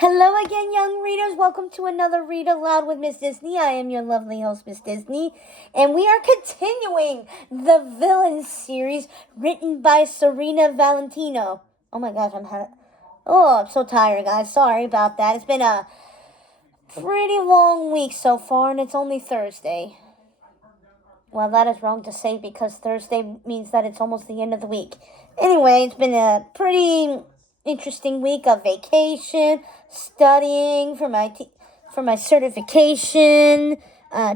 Hello again, young readers. Welcome to another Read Aloud with Miss Disney. I am your lovely host, Miss Disney, and we are continuing the villain series written by Serena Valentino. Oh my gosh, I'm so tired, guys. Sorry about that. It's been a pretty long week so far, and it's only Thursday. Well, that is wrong to say because Thursday means that it's almost the end of the week. Anyway, it's been a pretty interesting week of vacation, studying for my certification,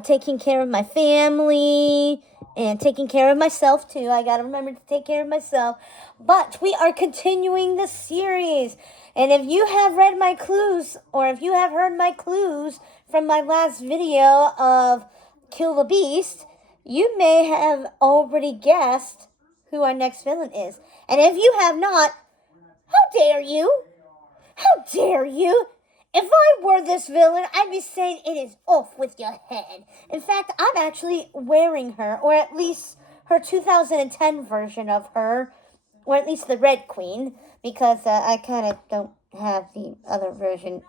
taking care of my family, and taking care of myself too. I gotta remember to take care of myself. But we are continuing the series. And if you have read my clues, or if you have heard my clues from my last video of Kill the Beast, you may have already guessed who our next villain is. And if you have not, how dare you? How dare you? If I were this villain, I'd be saying it is off with your head. In fact, I'm actually wearing her, or at least her 2010 version of her, or at least the Red Queen, because I kind of don't have the other version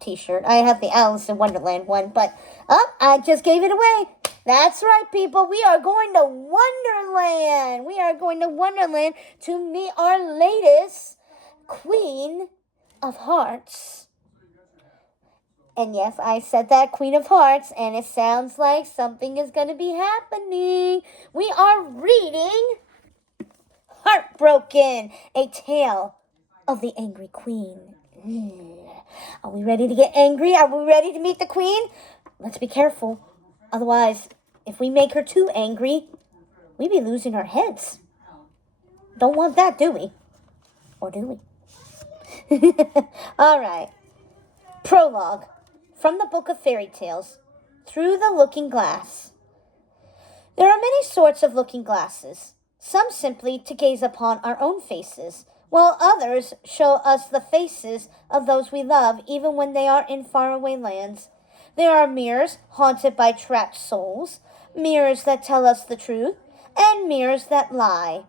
t-shirt. I have the Alice in Wonderland one, but I just gave it away. That's right, people. We are going to Wonderland. We are going to Wonderland to meet our latest Queen of Hearts. And yes, I said that, Queen of Hearts, and it sounds like something is going to be happening. We are reading Heartbroken, a tale of the angry queen. Are we ready to get angry? Are we ready to meet the queen? Let's be careful. Otherwise, if we make her too angry, we'd be losing our heads. Don't want that, do we? Or do we? All right. Prologue from the Book of Fairy Tales, Through the Looking Glass. There are many sorts of looking glasses. Some simply to gaze upon our own faces, while others show us the faces of those we love even when they are in faraway lands. There are mirrors haunted by trapped souls, mirrors that tell us the truth, and mirrors that lie.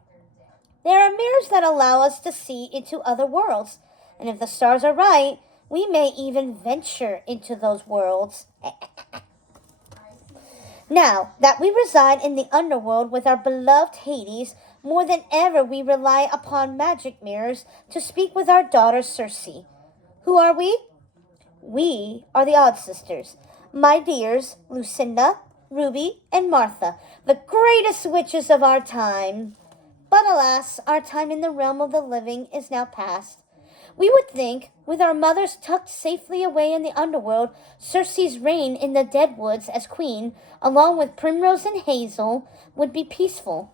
There are mirrors that allow us to see into other worlds, and if the stars are right, we may even venture into those worlds. Now that we reside in the underworld with our beloved Hades, more than ever we rely upon magic mirrors to speak with our daughter Circe. Who are we? We are the Odd Sisters, my dears Lucinda, Ruby, and Martha, the greatest witches of our time. But alas, our time in the realm of the living is now past. We would think, with our mothers tucked safely away in the underworld, Circe's reign in the dead woods as queen, along with Primrose and Hazel, would be peaceful.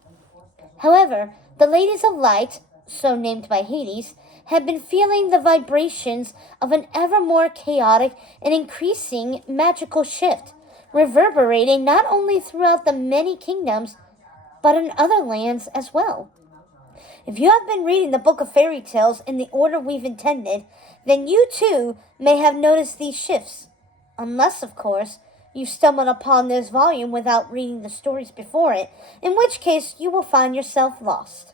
However, the Ladies of Light, so named by Hades, had been feeling the vibrations of an ever more chaotic and increasing magical shift, reverberating not only throughout the many kingdoms, but in other lands as well. If you have been reading the Book of Fairy Tales in the order we've intended, then you too may have noticed these shifts. Unless, of course, you stumbled upon this volume without reading the stories before it, in which case you will find yourself lost.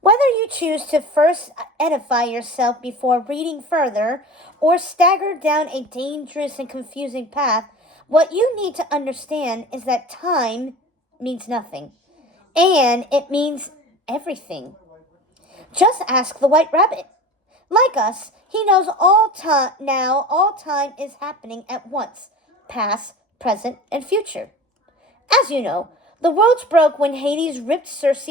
Whether you choose to first edify yourself before reading further, or stagger down a dangerous and confusing path, what you need to understand is that time means nothing, and it means everything. Just ask the White Rabbit. Like us, he knows all time is happening at once, past, present, and future. As you know, the worlds broke when Hades ripped Circe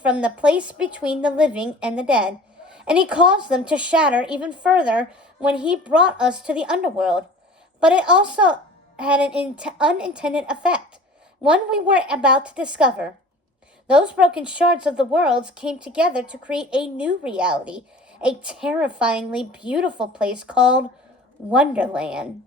from the place between the living and the dead, and he caused them to shatter even further when he brought us to the underworld. But it also had an unintended effect, one we were about to discover. Those broken shards of the worlds came together to create a new reality, a terrifyingly beautiful place called Wonderland.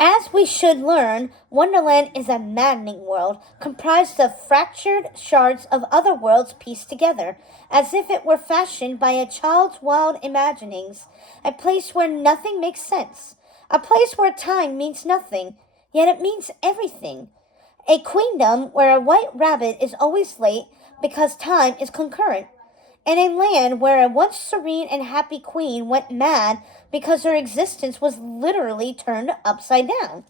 As we should learn, Wonderland is a maddening world, comprised of fractured shards of other worlds pieced together, as if it were fashioned by a child's wild imaginings, a place where nothing makes sense, a place where time means nothing, yet it means everything. A queendom where a white rabbit is always late because time is concurrent. in a land where a once serene and happy queen went mad because her existence was literally turned upside down.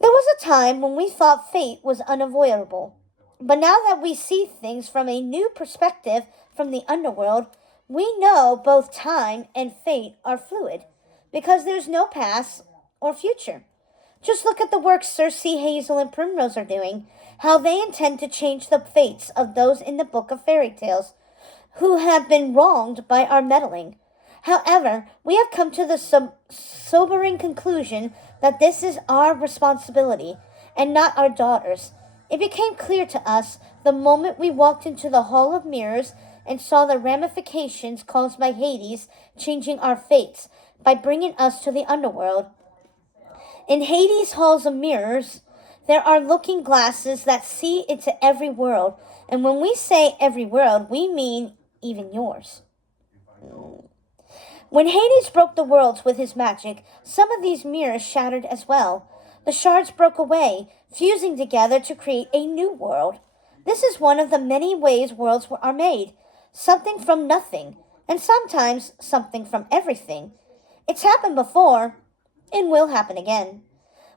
There was a time when we thought fate was unavoidable, but now that we see things from a new perspective from the underworld, we know both time and fate are fluid, because there's no past or future. Just look at the work Cersei, Hazel, and Primrose are doing, how they intend to change the fates of those in the book of fairy tales who have been wronged by our meddling. However, we have come to the sobering conclusion that this is our responsibility and not our daughter's. It became clear to us the moment we walked into the Hall of Mirrors and saw the ramifications caused by Hades changing our fates by bringing us to the underworld. In Hades' halls of mirrors, there are looking glasses that see into every world, and when we say every world, we mean even yours. When Hades broke the worlds with his magic, some of these mirrors shattered as well. The shards broke away, fusing together to create a new world. This is one of the many ways worlds are made. Something from nothing, and sometimes something from everything. It's happened before, and will happen again.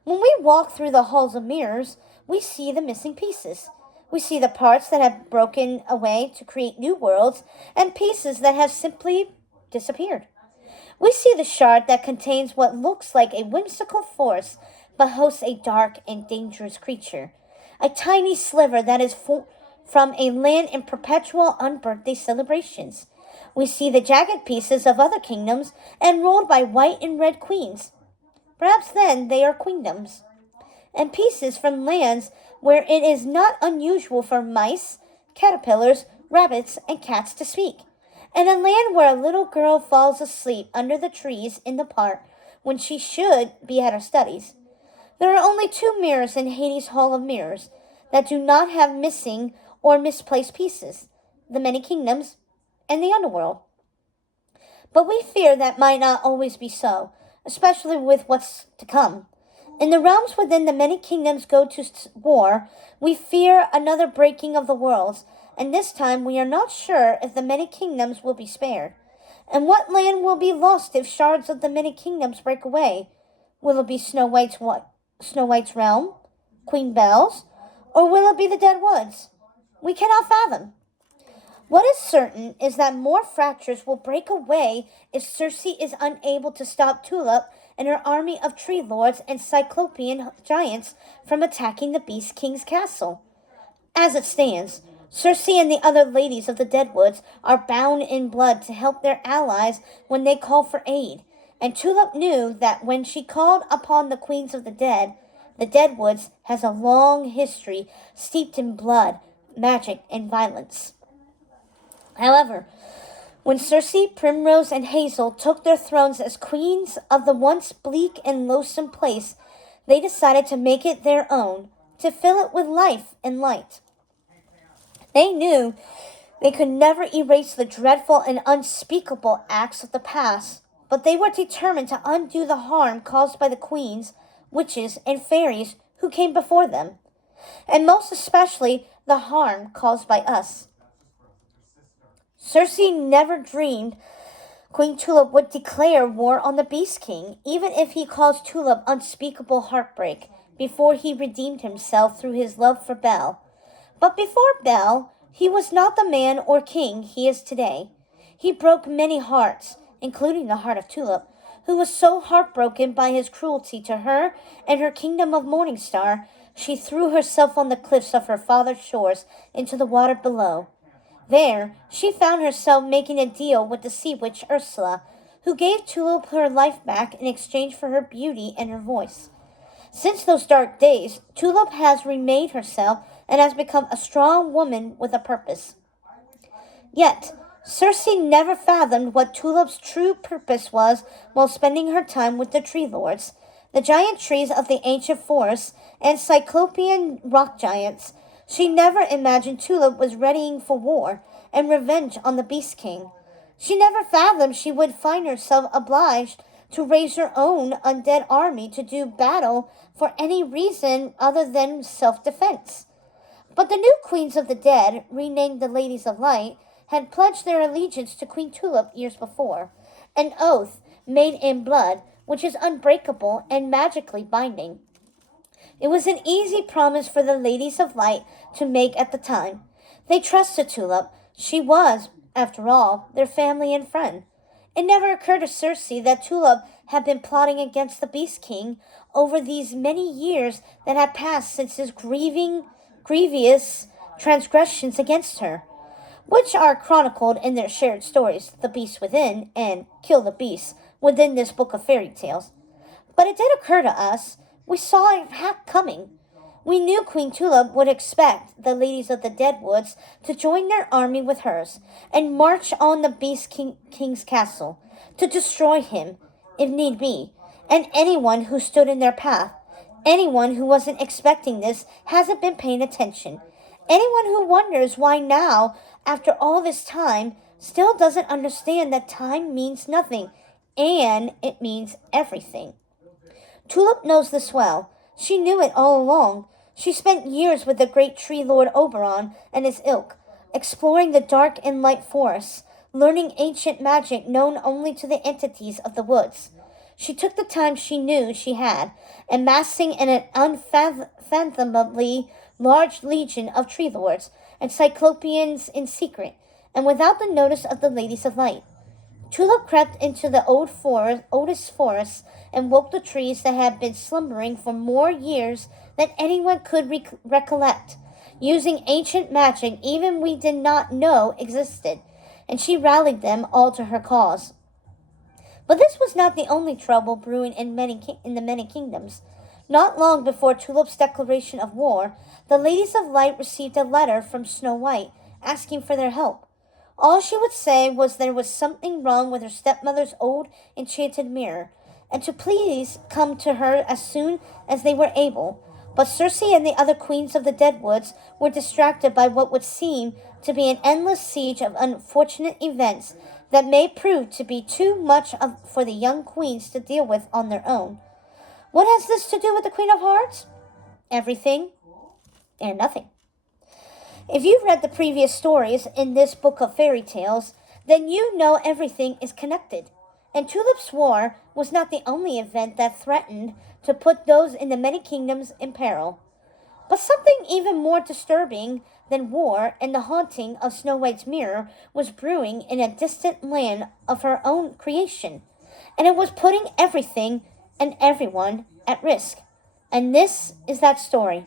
When we walk through the halls of mirrors, we see the missing pieces. We see the parts that have broken away to create new worlds, and pieces that have simply disappeared. We see the shard that contains what looks like a whimsical force, but hosts a dark and dangerous creature. A tiny sliver that is from a land in perpetual unbirthday celebrations. We see the jagged pieces of other kingdoms and ruled by white and red queens. Perhaps then they are queendoms. And pieces from lands where it is not unusual for mice, caterpillars, rabbits, and cats to speak. And a land where a little girl falls asleep under the trees in the park when she should be at her studies. There are only 2 mirrors in Hades' Hall of Mirrors that do not have missing or misplaced pieces, the many kingdoms and the underworld. But we fear that might not always be so, especially with what's to come. In the realms within the many kingdoms go to war, we fear another breaking of the worlds, and this time we are not sure if the many kingdoms will be spared. And what land will be lost if shards of the many kingdoms break away? Will it be Snow White's realm, Queen Belle's, or will it be the Dead Woods? We cannot fathom. What is certain is that more fractures will break away if Cersei is unable to stop Tulip and her army of tree lords and cyclopean giants from attacking the Beast King's castle. As it stands, Cersei and the other ladies of the Deadwoods are bound in blood to help their allies when they call for aid, and Tulip knew that when she called upon the queens of the Deadwoods has a long history steeped in blood, magic, and violence. However, when Cersei, Primrose, and Hazel took their thrones as queens of the once bleak and loathsome place, they decided to make it their own, to fill it with life and light. They knew they could never erase the dreadful and unspeakable acts of the past, but they were determined to undo the harm caused by the queens, witches, and fairies who came before them, and most especially the harm caused by us. Cersei never dreamed Queen Tulip would declare war on the Beast King, even if he caused Tulip unspeakable heartbreak before he redeemed himself through his love for Belle. But before Belle, he was not the man or king he is today. He broke many hearts, including the heart of Tulip, who was so heartbroken by his cruelty to her and her kingdom of Morningstar, she threw herself on the cliffs of her father's shores into the water below. There, she found herself making a deal with the sea witch Ursula, who gave Tulip her life back in exchange for her beauty and her voice. Since those dark days, Tulip has remade herself and has become a strong woman with a purpose. Yet, Cersei never fathomed what Tulip's true purpose was while spending her time with the tree lords, the giant trees of the ancient forests, and cyclopean rock giants. She never imagined Tulip was readying for war and revenge on the Beast King. She never fathomed she would find herself obliged to raise her own undead army to do battle for any reason other than self-defense. But the new queens of the dead, renamed the Ladies of Light, had pledged their allegiance to Queen Tulip years before, an oath made in blood which is unbreakable and magically binding. It was an easy promise for the ladies of light to make at the time. They trusted Tulip. She was, after all, their family and friend. It never occurred to Circe that Tulip had been plotting against the Beast King over these many years that had passed since his grievous transgressions against her, which are chronicled in their shared stories, The Beast Within and Kill the Beast, within this book of fairy tales. But it did occur to us. We saw it coming. We knew Queen Tulip would expect the ladies of the Deadwoods to join their army with hers and march on the Beast King's castle to destroy him, if need be, and anyone who stood in their path. Anyone who wasn't expecting this hasn't been paying attention. Anyone who wonders why now, after all this time, still doesn't understand that time means nothing, and it means everything. Tulip knows this well. She knew it all along. She spent years with the great tree lord Oberon and his ilk, exploring the dark and light forests, learning ancient magic known only to the entities of the woods. She took the time she knew she had, amassing an unfathomably large legion of tree lords and cyclopeans in secret, and without the notice of the ladies of light. Tulip crept into the oldest forests and woke the trees that had been slumbering for more years than anyone could recollect, using ancient magic even we did not know existed, and she rallied them all to her cause. But this was not the only trouble brewing in the many kingdoms. Not long before Tulip's declaration of war, the ladies of light received a letter from Snow White asking for their help. All she would say was there was something wrong with her stepmother's old enchanted mirror, and to please come to her as soon as they were able. But Circe and the other queens of the Deadwoods were distracted by what would seem to be an endless siege of unfortunate events that may prove to be too much for the young queens to deal with on their own. What has this to do with the Queen of Hearts? Everything and nothing. If you've read the previous stories in this book of fairy tales, then you know everything is connected. And Tulip's War was not the only event that threatened to put those in the many kingdoms in peril. But something even more disturbing than war and the haunting of Snow White's mirror was brewing in a distant land of her own creation, and it was putting everything and everyone at risk. And this is that story.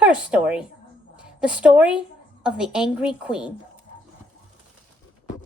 Her story. The story of the angry queen.